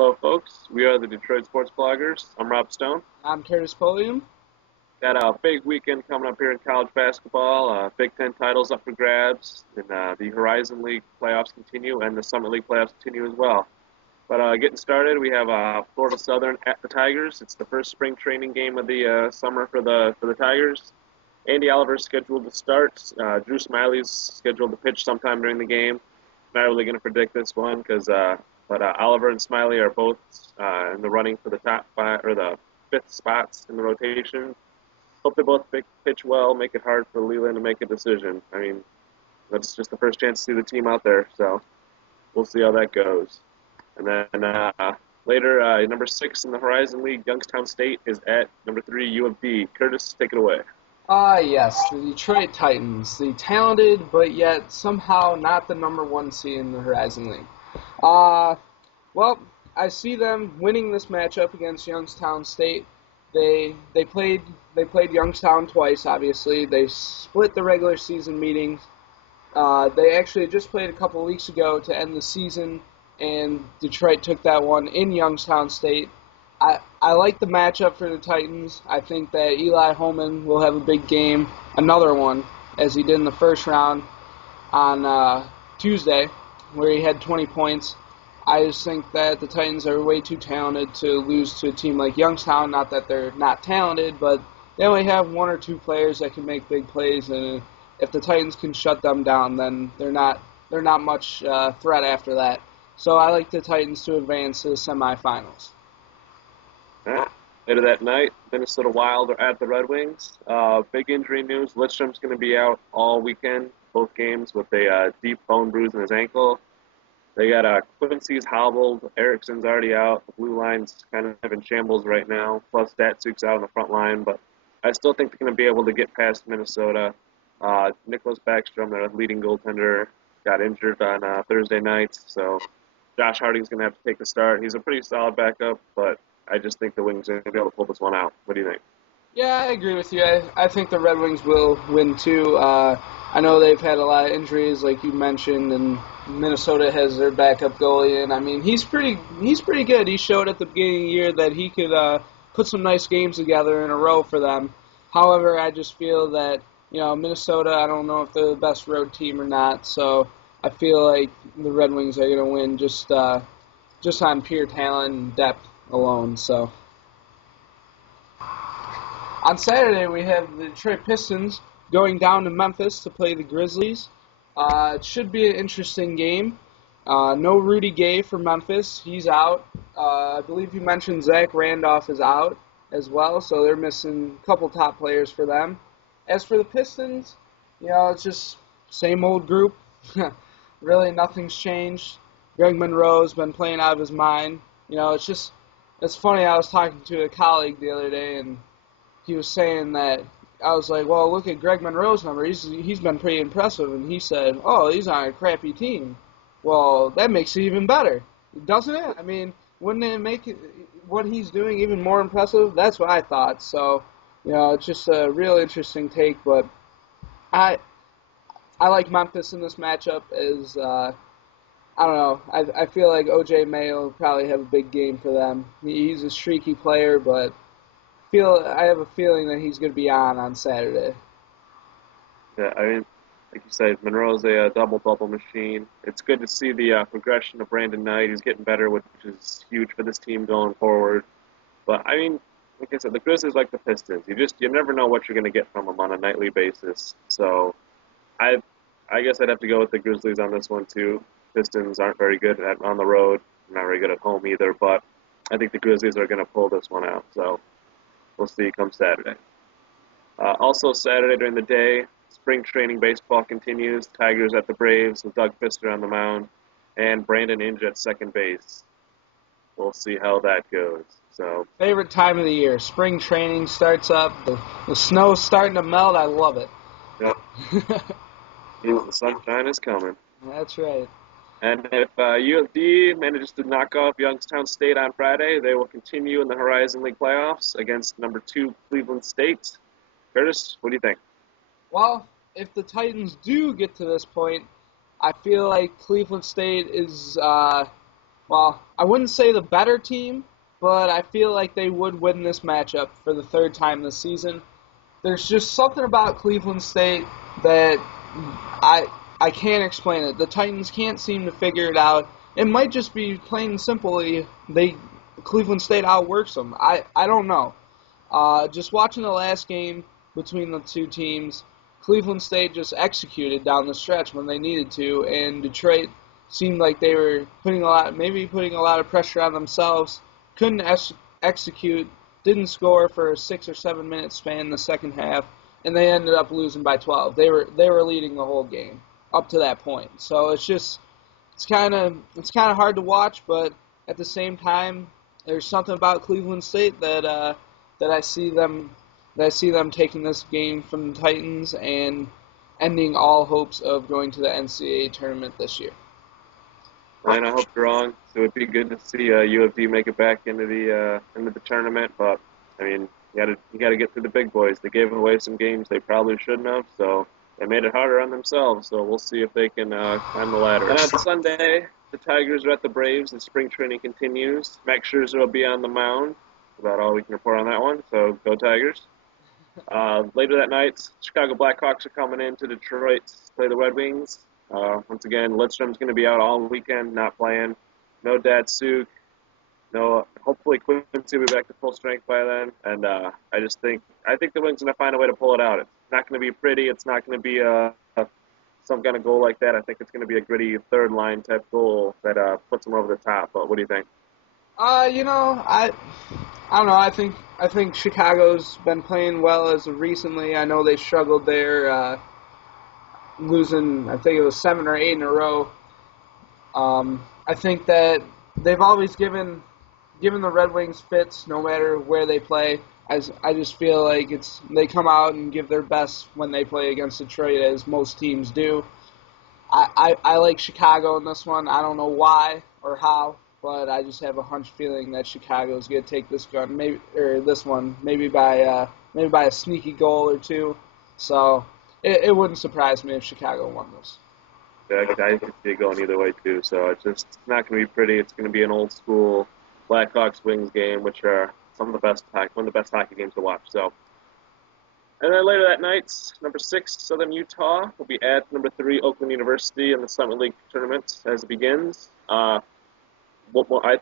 Hello, folks. We are the Detroit Sports Bloggers. I'm Rob Stone. I'm Curtis Polium. Got a big weekend coming up here in college basketball. Big Ten titles up for grabs, and the Horizon League playoffs continue, and the Summit League playoffs continue as well. But getting started, we have Florida Southern at the Tigers. It's the first spring training game of the summer for the Tigers. Andy Oliver's scheduled to start. Drew Smiley's scheduled to pitch sometime during the game. Not really going to predict this one, but Oliver and Smiley are both in the running for the top five or the fifth spots in the rotation. Hope they both pitch well, make it hard for Leland to make a decision. I mean, that's just the first chance to see the team out there, so we'll see how that goes. And then later, number 6 in the Horizon League, Youngstown State is at number 3, U of D. Curtis, take it away. Yes, the Detroit Titans, the talented but yet somehow not the number 1 seed in the Horizon League. Well, I see them winning this matchup against Youngstown State. They played Youngstown twice, obviously. They split the regular season meetings. They actually just played a couple weeks ago to end the season, and Detroit took that one in Youngstown State. I like the matchup for the Titans. I think that Eli Holman will have a big game, another one, as he did in the first round on Tuesday, where he had 20 points. I just think that the Titans are way too talented to lose to a team like Youngstown. Not that they're not talented, but they only have 1 or 2 players that can make big plays, and if the Titans can shut them down, then they're not much threat after that. So I like the Titans to advance to the semifinals. Later that night, Minnesota Wild are at the Red Wings. Big injury news: Lidstrom's going to be out all weekend, both games, with a deep bone bruise in his ankle. They got Quincy's hobbled, Erickson's already out, the blue line's kind of in shambles right now, plus Datsuk's out on the front line, but I still think they're going to be able to get past Minnesota. Nicholas Backstrom, their leading goaltender, got injured on Thursday night, so Josh Harding's going to have to take the start. He's a pretty solid backup, but I just think the Wings are going to be able to pull this one out. What do you think? Yeah, I agree with you. I think the Red Wings will win too. I know they've had a lot of injuries, like you mentioned, and Minnesota has their backup goalie, and I mean he's pretty good. He showed at the beginning of the year that he could put some nice games together in a row for them. However, I just feel that Minnesota, I don't know if they're the best road team or not, so I feel like the Red Wings are going to win just on pure talent and depth alone. So on Saturday we have the Detroit Pistons going down to Memphis to play the Grizzlies. It should be an interesting game. No Rudy Gay for Memphis. He's out. I believe you mentioned Zach Randolph is out as well, so they're missing a couple top players for them. As for the Pistons, it's just same old group. Really nothing's changed. Greg Monroe's been playing out of his mind. It's funny, I was talking to a colleague the other day, and he was saying that, I was like, well, look at Greg Monroe's number. He's been pretty impressive. And he said, oh, he's on a crappy team. Well, that makes it even better, doesn't it? I mean, wouldn't it make what he's doing even more impressive? That's what I thought. So, it's just a real interesting take. But I like Memphis in this matchup as, I don't know, I feel like O.J. Mayo will probably have a big game for them. He's a streaky player, but I have a feeling that he's going to be on Saturday. Yeah, I mean, like you said, Monroe's a double-double machine. It's good to see the progression of Brandon Knight. He's getting better, which is huge for this team going forward. But, I mean, like I said, the Grizzlies like the Pistons. You never know what you're going to get from them on a nightly basis. So I guess I'd have to go with the Grizzlies on this one, too. Pistons aren't very good on the road. Not very good at home either. But I think the Grizzlies are going to pull this one out. So we'll see come Saturday. Also Saturday during the day, spring training baseball continues. Tigers at the Braves with Doug Fister on the mound and Brandon Inge at second base. We'll see how that goes. So favorite time of the year. Spring training starts up. The snow's starting to melt. I love it. Yep. The sunshine is coming. That's right. And if U of D manages to knock off Youngstown State on Friday, they will continue in the Horizon League playoffs against number 2 Cleveland State. Curtis, what do you think? Well, if the Titans do get to this point, I feel like Cleveland State is well, I wouldn't say the better team, but I feel like they would win this matchup for the third time this season. There's just something about Cleveland State that I can't explain it. The Titans can't seem to figure it out. It might just be plain and simply Cleveland State outworks them. I don't know. Just watching the last game between the two teams, Cleveland State just executed down the stretch when they needed to, and Detroit seemed like they were putting a lot of pressure on themselves. Couldn't execute, didn't score for a 6 or 7 minute span in the second half, and they ended up losing by 12. They were leading the whole game up to that point. So it's kind of hard to watch, but at the same time, there's something about Cleveland State that I see them taking this game from the Titans and ending all hopes of going to the NCAA tournament this year. And I hope you're wrong. So it'd be good to see U of D make it back into the tournament. But I mean, you got to get through the big boys. They gave away some games they probably shouldn't have, so they made it harder on themselves. So we'll see if they can climb the ladder. And on Sunday, the Tigers are at the Braves. The spring training continues. Max Scherzer will be on the mound. That's about all we can report on that one. So go Tigers. Later that night, Chicago Blackhawks are coming in to Detroit to play the Red Wings. Once again, Lidstrom's going to be out all weekend, not playing. No Datsuk. No. Hopefully Quincy will be back to full strength by then. And I think the Wings are going to find a way to pull it out. It's not going to be pretty. It's not going to be some kind of goal like that. I think it's going to be a gritty third line type goal that puts them over the top. But what do you think? I don't know. I think Chicago's been playing well as of recently. I know they struggled there, losing, I think it was 7 or 8 in a row. I think that they've always given the Red Wings fits no matter where they play. I just feel like they come out and give their best when they play against Detroit, as most teams do. I like Chicago in this one. I don't know why or how, but I just have a hunch feeling that Chicago's going to take this one maybe by a sneaky goal or two. So it wouldn't surprise me if Chicago won this. Yeah, I can see it going either way too. So it's not going to be pretty. It's going to be an old school Blackhawks Wings game, which are one of the best hockey games to watch. So, and then later that night, number 6 Southern Utah will be at number 3 Oakland University in the Summit League tournament as it begins. I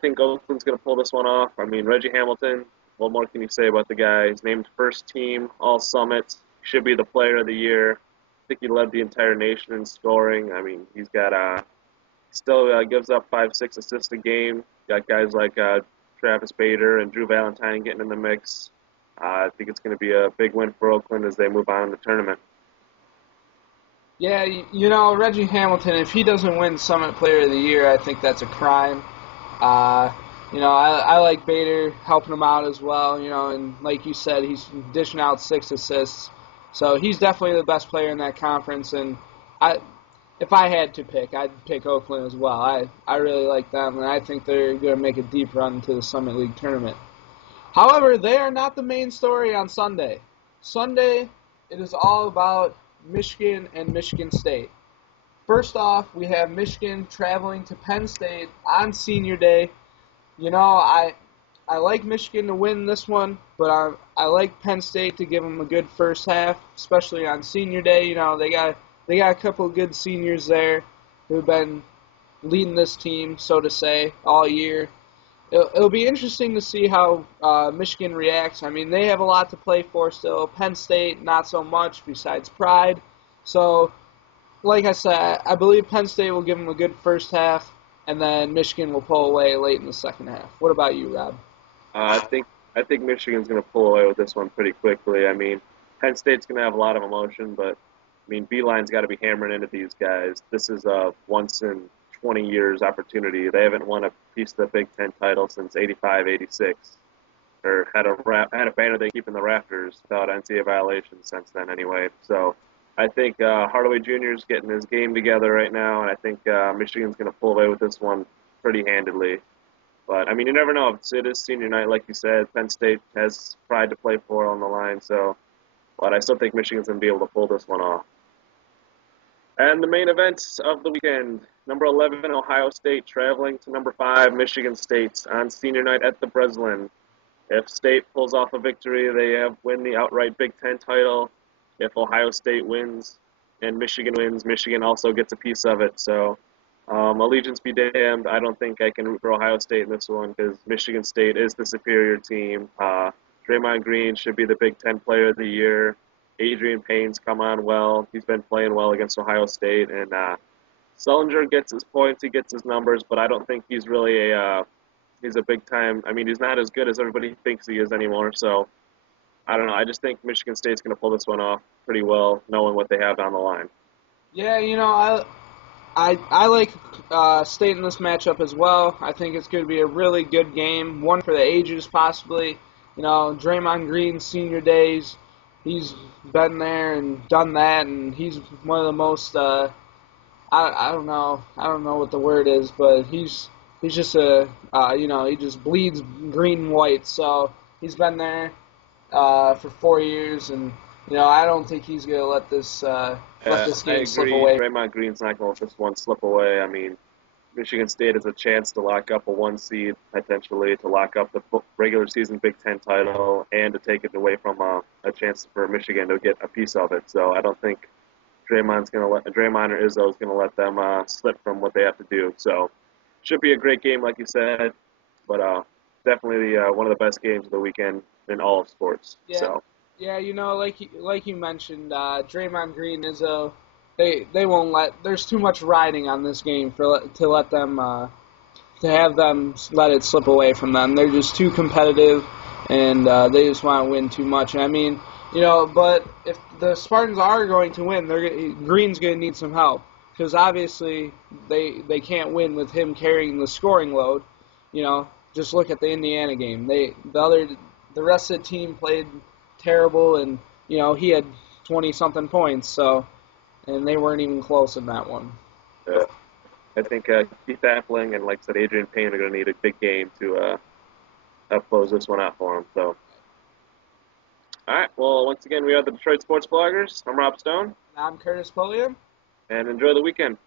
think Oakland's going to pull this one off. I mean, Reggie Hamilton. What more can you say about the guy? He's named first team All Summit. Should be the Player of the Year. I think he led the entire nation in scoring. I mean, he's got still gives up 5-6 assists a game. Got guys like Travis Bader and Drew Valentine getting in the mix. I think it's going to be a big win for Oakland as they move on in the tournament. Yeah, Reggie Hamilton, if he doesn't win Summit Player of the Year, I think that's a crime. I like Bader helping him out as well, and like you said, he's dishing out 6 assists. So he's definitely the best player in that conference, and if I had to pick, I'd pick Oakland as well. I really like them, and I think they're going to make a deep run to the Summit League tournament. However, they are not the main story on Sunday. Sunday, it is all about Michigan and Michigan State. First off, we have Michigan traveling to Penn State on Senior Day. I like Michigan to win this one, but I like Penn State to give them a good first half, especially on Senior Day. They got a couple of good seniors there who've been leading this team, so to say, all year. It'll be interesting to see how Michigan reacts. I mean, they have a lot to play for still. Penn State, not so much, besides pride. So, like I said, I believe Penn State will give them a good first half, and then Michigan will pull away late in the second half. What about you, Rob? I think Michigan's going to pull away with this one pretty quickly. I mean, Penn State's going to have a lot of emotion, but I mean, Beeline's got to be hammering into these guys. This is a once in 20 years opportunity. They haven't won a piece of the Big Ten title since '85, '86, or had a banner they keep in the rafters without NCAA violations since then. Anyway, so I think Hardaway Jr. is getting his game together right now, and I think Michigan's going to pull away with this one pretty handedly. But, I mean, you never know. It is senior night, like you said. Penn State has pride to play for on the line. But I still think Michigan's going to be able to pull this one off. And the main events of the weekend, number 11, Ohio State traveling to number 5, Michigan State on senior night at the Breslin. If State pulls off a victory, they win the outright Big Ten title. If Ohio State wins and Michigan wins, Michigan also gets a piece of it. So allegiance be damned. I don't think I can root for Ohio State in this one because Michigan State is the superior team. Draymond Green should be the Big Ten Player of the Year. Adrian Payne's come on well. He's been playing well against Ohio State. And Sullinger gets his points, he gets his numbers, but I don't think he's really he's a big time. I mean, he's not as good as everybody thinks he is anymore. So I don't know. I just think Michigan State's going to pull this one off pretty well, knowing what they have down the line. Yeah, I like State in this matchup as well. I think it's going to be a really good game, one for the ages possibly. Draymond Green's senior days, he's been there and done that, and he's one of the most I don't know what the word is, but he's just he just bleeds green and white. So he's been there for 4 years, and I don't think he's gonna let this game slip away. Draymond Green's not gonna let this one slip away. I mean, Michigan State has a chance to lock up a 1 seed potentially, to lock up the regular season Big Ten title, and to take it away from a chance for Michigan to get a piece of it. So I don't think Draymond or Izzo is gonna let them slip from what they have to do. So should be a great game, like you said, but definitely one of the best games of the weekend in all of sports. Yeah. So. Yeah, like you mentioned, Draymond Green, Izzo, they won't let. There's too much riding on this game to let them to have them let it slip away from them. They're just too competitive, and they just want to win too much. I mean, but if the Spartans are going to win, Green's going to need some help because obviously they can't win with him carrying the scoring load. Just look at the Indiana game. The rest of the team played terrible, and he had 20-something points, and they weren't even close in that one. I think Keith Appling and, like I said, Adrian Payne are going to need a big game to close this one out for them. So, all right. Well, once again, we are the Detroit Sports Bloggers. I'm Rob Stone. I'm Curtis Pulliam. And enjoy the weekend.